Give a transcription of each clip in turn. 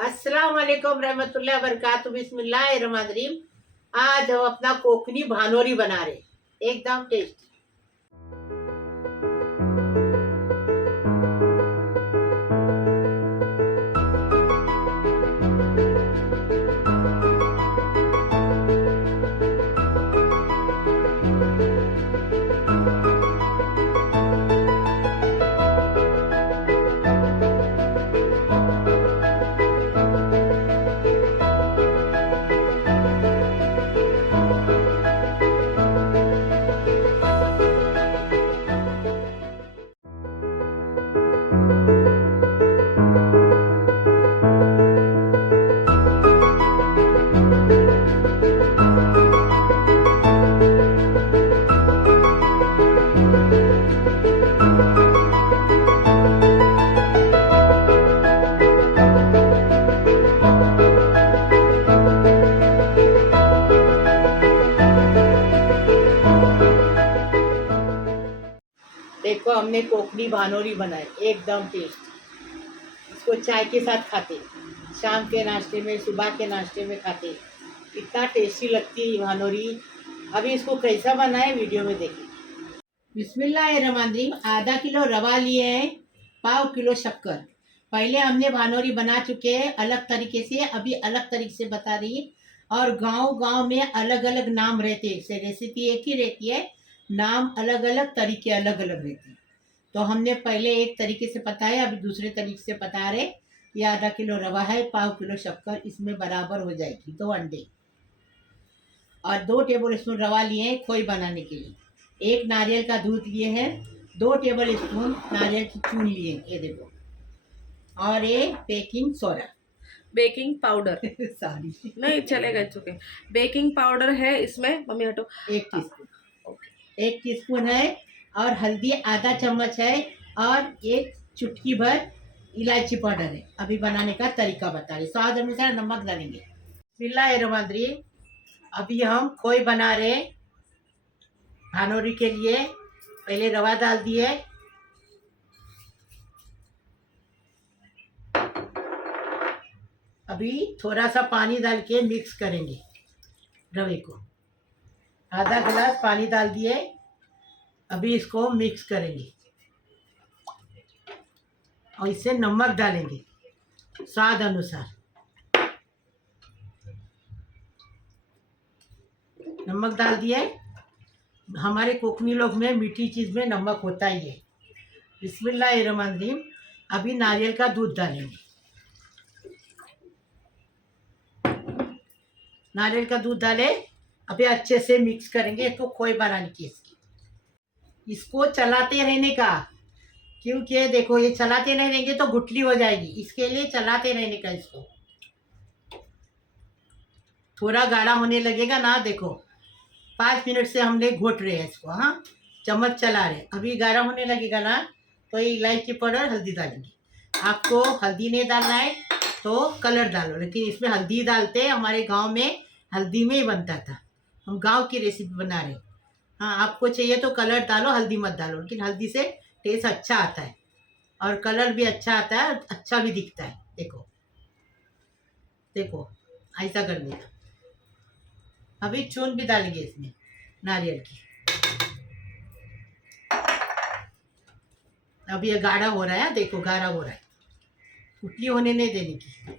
अस्सलाम वालेकुम रहमतुल्लाहि व बरकातुहू। बिस्मिल्लाहिर्रहमानिर्रहीम। आज हम अपना कोकनी भानोरी बना रहे, एकदम टेस्टी। देखो, हमने कोकनी भानोरी बनाई, एकदम टेस्टी। इसको चाय के साथ खाते, शाम के नाश्ते में, सुबह के नाश्ते में खाते, इतना टेस्टी लगती है ये भानोरी। अभी इसको कैसा बनाए वीडियो में देखिए। बिस्मिल्लाहिर्रहमानिर्रहीम। आधा किलो रवा लिए हैं, पाव किलो शक्कर। पहले हमने भानोरी बना चुके हैं अलग तरीके से, अभी अलग तरीके से बता रही। और गांव गांव में अलग अलग नाम रहते हैं, रेसिपी एक ही रहती है, नाम अलग अलग, तरीके अलग अलग रहते हैं। तो हमने पहले एक तरीके से बताया, अभी दूसरे तरीके से बता रहे। ये आधा किलो रवा है, पाव किलो शक्कर, इसमें बराबर हो जाएगी 2 अंडे। और 2 टेबल स्पून रवा लिए हैं खोई बनाने के लिए। 1 नारियल का दूध लिए हैं, 2 टेबल स्पून नारियल की चून लिए हैं, ये देखो। और ये baking soda, baking powder sorry नहीं चलेगा, चुके बेकिंग पाउडर है इसमें। मम्मी हटो। 1 टीस्पून, 1 टीस्पून है। और हल्दी आधा चम्मच है। और 1 चुटकी भर इलायची पाउडर है। अभी बनाने का तरीका बता रहे। स्वाद अनुसार नमक डालेंगे। बिस्मिल्लाहिर्रहमानिर्रहीम। अभी हम खोई बना रहे भानोरी के लिए। पहले रवा डाल दिए, अभी थोड़ा सा पानी डाल के मिक्स करेंगे रवे को। आधा गिलास पानी डाल दिए, अभी इसको मिक्स करेंगे। और इससे नमक डालेंगे स्वाद अनुसार। नमक डाल दिए। हमारे कोकनी लोग में मीठी चीज़ में नमक होता ही है। बिस्मिल्लाहिर्रहमानिर्रहीम। अभी नारियल का दूध डालेंगे। नारियल का दूध डाले, अभी अच्छे से मिक्स करेंगे। इसको खोई बनाने की इसको चलाते रहने का, क्योंकि देखो ये चलाते नहीं रहेंगे तो गुठली हो जाएगी, इसके लिए चलाते रहने का। इसको थोड़ा गाढ़ा होने लगेगा ना, देखो 5 मिनट से हमने घोट रहे हैं इसको। हाँ, चम्मच चला रहे। अभी गाढ़ा होने लगेगा ना, तो ये इलायची पाउडर, हल्दी डालेंगे। आपको हल्दी नहीं डालना है तो कलर डालो, लेकिन इसमें हल्दी डालते हैं। हमारे गांव में हल्दी में ही बनता था, हम गांव की रेसिपी बना रहे। हाँ, आपको चाहिए तो कलर डालो, हल्दी मत डालो, लेकिन हल्दी से टेस्ट अच्छा आता है और कलर भी अच्छा आता है, अच्छा भी दिखता है। देखो देखो, ऐसा कर देगा। अभी चून भी डालेंगे इसमें नारियल की। अब ये गाढ़ा हो रहा है, देखो गाढ़ा हो रहा है, गुठली होने नहीं देने की।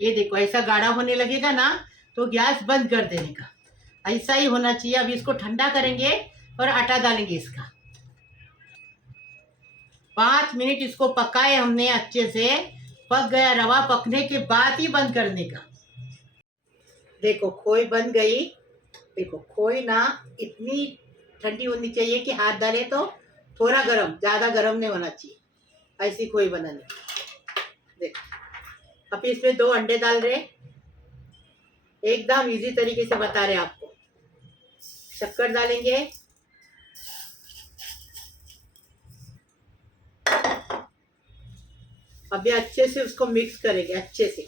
ये देखो ऐसा गाढ़ा होने लगेगा ना, तो गैस बंद कर देने का। ऐसा ही होना चाहिए। अभी इसको ठंडा करेंगे और आटा डालेंगे इसका। 5 मिनट इसको पकाए हमने अच्छे से, पक गया रवा। पकने के बाद ही बंद करने का। देखो खोई बन गई। देखो खोई ना इतनी ठंडी होनी चाहिए कि हाथ डाले तो थोड़ा गरम, ज़्यादा गरम नहीं होना चाहिए। ऐसी खोई बनाने। देखो अभी इसमें 2 अंडे डाल रहे, एकदम इजी तरीके से बता रहे आपको। शक्कर डालेंगे, अभी अच्छे से उसको मिक्स करेंगे अच्छे से।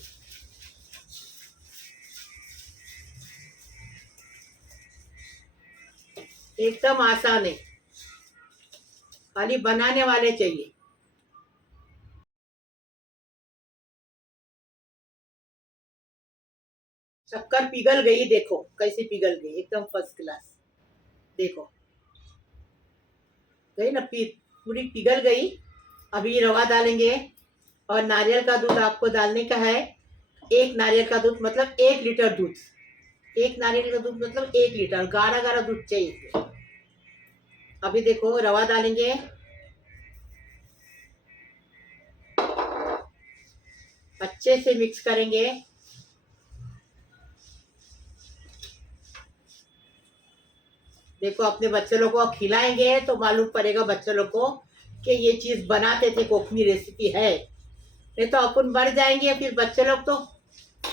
एकदम आसान है। खाली बनाने वाले चाहिए। शक्कर पिघल गई, देखो कैसे पिघल गई, एकदम फर्स्ट क्लास। देखो गई ना, पूरी पिघल गई। अभी रवा डालेंगे और नारियल का दूध आपको डालने का है। एक नारियल का दूध मतलब 1 लीटर दूध, एक नारियल का दूध मतलब 1 लीटर, गाढ़ा गाढ़ा दूध चाहिए। अभी देखो रवा डालेंगे, अच्छे से मिक्स करेंगे। देखो अपने बच्चे लोग को खिलाएंगे तो मालूम पड़ेगा बच्चे लोग को कि ये चीज बनाते थे, कोकनी रेसिपी है। नहीं तो अपन बढ़ जाएंगे, फिर बच्चे लोग तो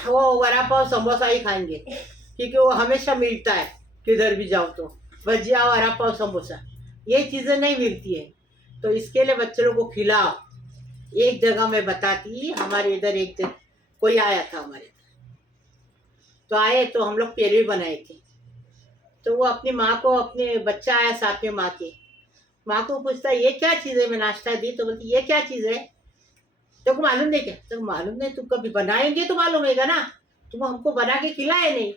वो वड़ा पाव समोसा ही खाएंगे, क्योंकि वो हमेशा मिलता है, किधर भी जाओ तो भजिया वड़ा पाव समोसा, ये चीजें नहीं मिलती है। तो इसके लिए बच्चे लोग को खिलाओ। एक जगह मैं बताती, हमारे इधर एक जगह कोई आया था हमारे इधर, तो आए तो हम लोग पेड़े बनाए थे। तो वो अपनी माँ को, अपने बच्चा आया साथ में माँ के, माँ को पूछता ये क्या चीज़ है, मैं नाश्ता दी तो बोलती ये क्या चीज़ है, तुमको मालूम नहीं क्या? तो मालूम नहीं, तुम कभी बनाएंगे तो मालूम होगा ना, तुम हमको बना के खिलाए नहीं।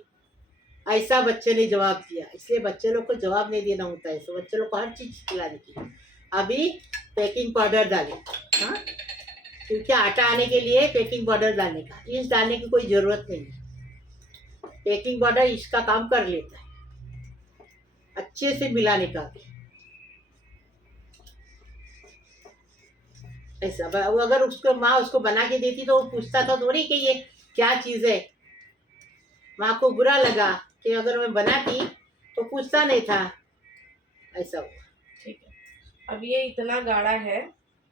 ऐसा बच्चे ने जवाब दिया। इसलिए बच्चे लोग को जवाब नहीं देना होता है, बच्चे लोग को हर चीज़ खिलाने की। अभी बेकिंग पाउडर डालें, हाँ, क्योंकि आटा आने के लिए बेकिंग पाउडर डालने का, ईस्ट डालने की कोई ज़रूरत नहीं है। बेकिंग पाउडर इसका काम कर लेता है, अच्छे से मिलाने का। ऐसा वो अगर उसको माँ उसको बना के देती तो वो पूछता था थोड़ी कि ये क्या चीज़ है। माँ को बुरा लगा कि अगर मैं बनाती तो पूछता नहीं था। ऐसा हुआ। ठीक है, अब ये इतना गाढ़ा है,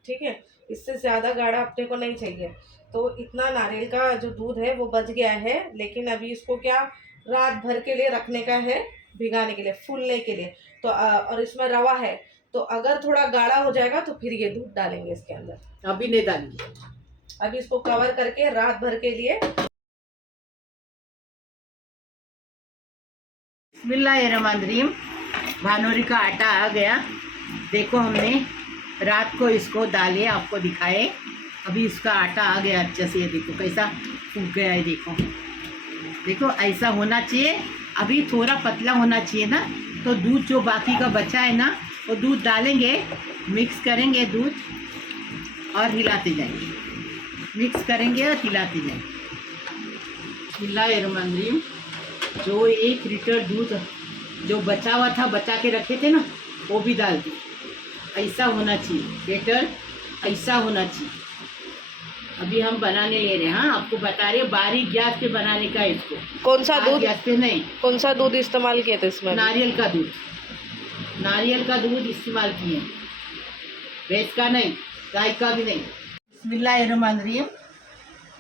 ठीक है, इससे ज़्यादा गाढ़ा अपने को नहीं चाहिए। तो इतना नारियल का जो दूध है वो बच गया है, लेकिन अभी इसको क्या रात भर के लिए रखने का है, भिगाने के लिए, फूलने के लिए। तो और इसमें रवा है, तो अगर थोड़ा गाढ़ा हो जाएगा तो फिर ये दूध डालेंगे इसके अंदर। अभी नहीं डालेंगे, अभी इसको कवर करके रात भर के लिए। बिस्मिल्लाहिर्रहमानिर्रहीम। भानोरी का आटा आ गया। देखो हमने रात को इसको डाले, आपको दिखाए। अभी इसका आटा आ गया अच्छे से, ये देखो कैसा फूक गया है। देखो देखो ऐसा होना चाहिए। अभी थोड़ा पतला होना चाहिए ना, तो दूध जो बाकी का बचा है ना, वो दूध डालेंगे, मिक्स करेंगे दूध और हिलाते जाएंगे, मिक्स करेंगे और हिलाते जाएंगे। बिस्मिल्लाहिर्रहमानिर्रहीम। जो 1 लीटर दूध जो बचा हुआ था, बचा के रखे थे ना, वो भी डाल दिए। ऐसा होना चाहिए बेटर, ऐसा होना चाहिए। अभी हम बनाने ले रहे हैं, हाँ, आपको बता रहे हैं बारीक गैस पे बनाने का। इसको कौन सा दूध, गैस पे नहीं, कौन सा दूध इस्तेमाल किए थे इसमें? नारियल का दूध, नारियल का दूध इस्तेमाल किए, भैंस का नहीं, गाय का भी नहीं। बिस्मिल्लाहिर्रहमानिर्रहीम।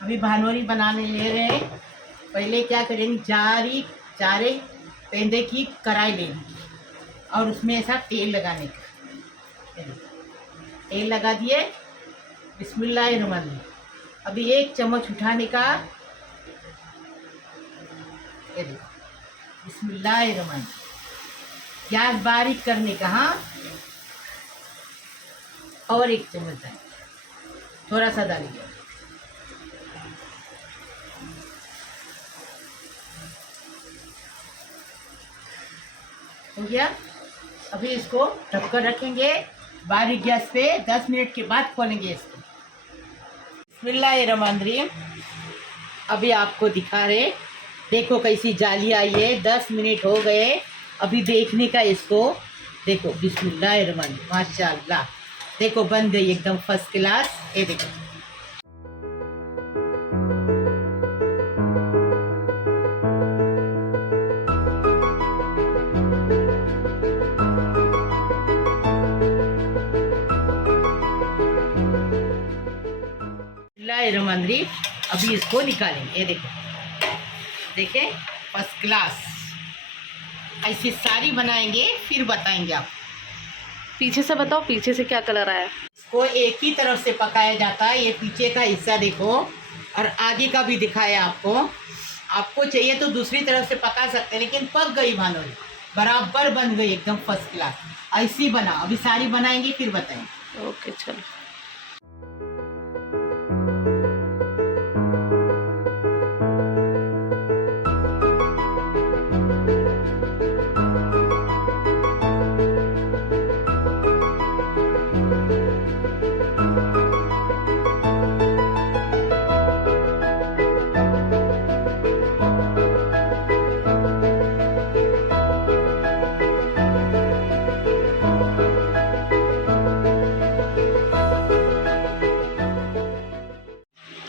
अभी भानोरी बनाने ले रहे हैं। पहले क्या करेंगे, चारे पेंदे की कढ़ाई लेनी और उसमें ऐसा तेल लगाने का। तेल लगा दिए। बिस्मिल्लाहिर्रहमानिर्रहीम। अभी 1 चम्मच उठाने का, ये देखो, बिस्मिल्लाहिर्रहमानिर्रहीम। गैस बारीक करने का, हाँ, और 1 चम्मच डाल, थोड़ा सा डालिए। हो गया। अभी इसको ढककर रखेंगे बारीक गैस पे। 10 मिनट के बाद खोलेंगे इसको। बिस्मिल्लाहिर्रहमानिर्रहीम। अभी आपको दिखा रहे, देखो कैसी जाली आई है। 10 मिनट हो गए। अभी देखने का इसको, देखो बिस्मिल्लाहिर्रहमानिर्रहीम, माशाअल्लाह। देखो बन गई एकदम फर्स्ट क्लास। ये देखो, बिस्मिल्लाहिर्रहमानिर्रहीम। अभी इसको निकालेंगे। ये देखो, देखें, फर्स्ट क्लास। ऐसी सारी बनाएंगे, फिर बताएंगे आप। पीछे से बताओ, पीछे से क्या कलर आया? इसको एक ही तरफ से पकाया जाता है। ये पीछे का हिस्सा देखो, और आगे का भी दिखाया आपको। आपको चाहिए तो दूसरी तरफ से पका सकते हैं, लेकिन पक गई भानोरी। बराबर बन गई एकदम फर्स्ट क्लास। ऐसी बनाओ, अभी सारी बनाएंगे फिर बताएंगे। ओके चलो।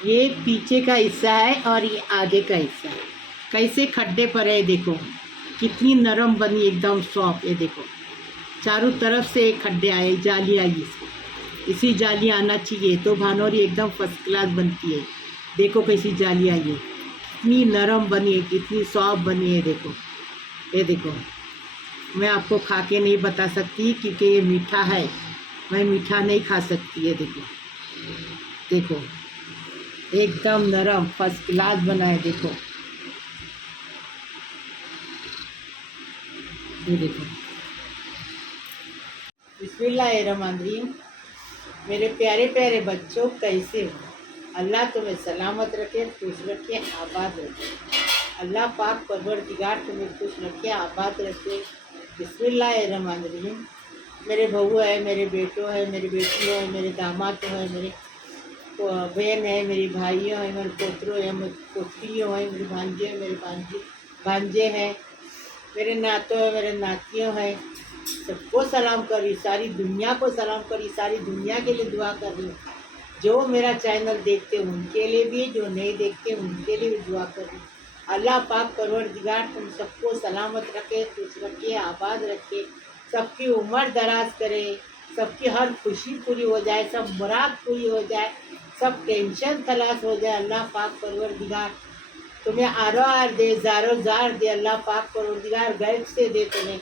ये पीछे का हिस्सा है और ये आगे का हिस्सा है। कैसे खड्डे पर है देखो, कितनी नरम बनी एकदम सॉफ्ट। ये देखो चारों तरफ से खड्डे आए, जाली आई इसको। इसी जाली आना चाहिए तो भानोरी एकदम फर्स्ट क्लास बनती है। देखो कैसी जाली आई है, कितनी नरम बनी है, कितनी सॉफ्ट बनी है। देखो ये देखो, मैं आपको खा के नहीं बता सकती क्योंकि ये मीठा है, मैं मीठा नहीं खा सकती। ये देखो देखो एकदम नरम फर्स्ट क्लास बना है। देखो ये देखो। बिस्मिल्लाहिर्रहमानिर्रहीम। मेरे प्यारे प्यारे बच्चों, कैसे हो? अल्लाह तुम्हें सलामत रखे, खुश रखे, आबाद रखे। अल्लाह पाक परवरदिगार तुम्हें खुश रखे, आबाद रखे। बिस्मिल्लाहिर्रहमानिर्रहीम। मेरे बहू है, मेरे बेटो है, मेरी बेटी है, मेरे दामाद है, मेरे बहन है, मेरी भाइयों है, मेरे पोतरों है, मेरी पोतरियों है, मेरी भांजे है, मेरे भांजे हैं, मेरे नातों है, मेरे नातियों है। सबको सलाम करी, सारी दुनिया को सलाम करी, सारी दुनिया के लिए दुआ कर रही हूँ। जो मेरा चैनल देखते उनके लिए भी, जो नहीं देखते उनके लिए भी दुआ कर रही हूँ। अल्लाह पाक परवरदिगार तुम सबको सलामत रखे, खुश रखे, आबाद रखे, सबकी उम्र दराज करे, सबकी हर खुशी पूरी हो जाए, सब मुराद पूरी हो जाए, सब टेंशन खलास हो जाए। अल्लाह पाक परवरदिगार तुम्हें आरो आर दे, ज़ारो ज़ार दे। अल्लाह पाक परवरदिगार गैब से दे तुम्हें।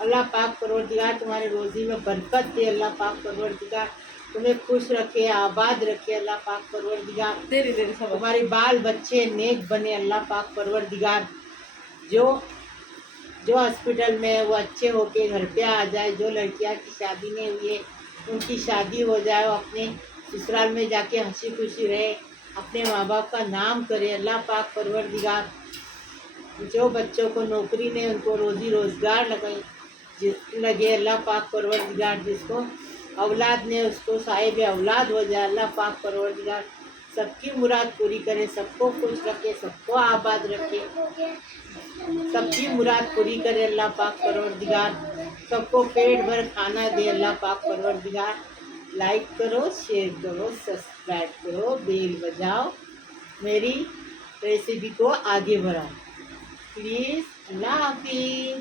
अल्लाह पाक परवरदिगार तुम्हारे रोज़ी में बरकत दे। अल्लाह पाक परवरदिगार तुम्हें खुश रखे, आबाद रखे। अल्लाह पाक परवरदिगार देरी देरी सब तुम्हारे बाल बच्चे नेक बने। अल्लाह पाक परवरदिगार जो जो हॉस्पिटल में वो अच्छे होके घर पे आ जाए, जो लड़कियां की शादी नहीं हुई है उनकी शादी हो जाए, वो अपने ससुराल में जाके हंसी खुशी रहे, अपने माँ बाप का नाम करे। अल्लाह पाक परवरदिगार जो बच्चों को नौकरी नहीं उनको रोज़ी रोज़गार लगे। अल्लाह पाक परवरदिगार जिसको औलाद ने उसको साहिब औलाद हो जाए। अल्लाह पाक परवरदिगार सबकी मुराद पूरी करे, सबको खुश रखे, सबको आबाद रखे, सबकी मुराद पूरी करे। अल्लाह पाक परवरदिगार सबको पेट भर खाना दे। अल्लाह पाक परवरदिगार लाइक करो, शेयर करो, सब्सक्राइब करो, बेल बजाओ, मेरी रेसिपी को आगे बढ़ाओ प्लीज़। अल्लाह हाफिज़।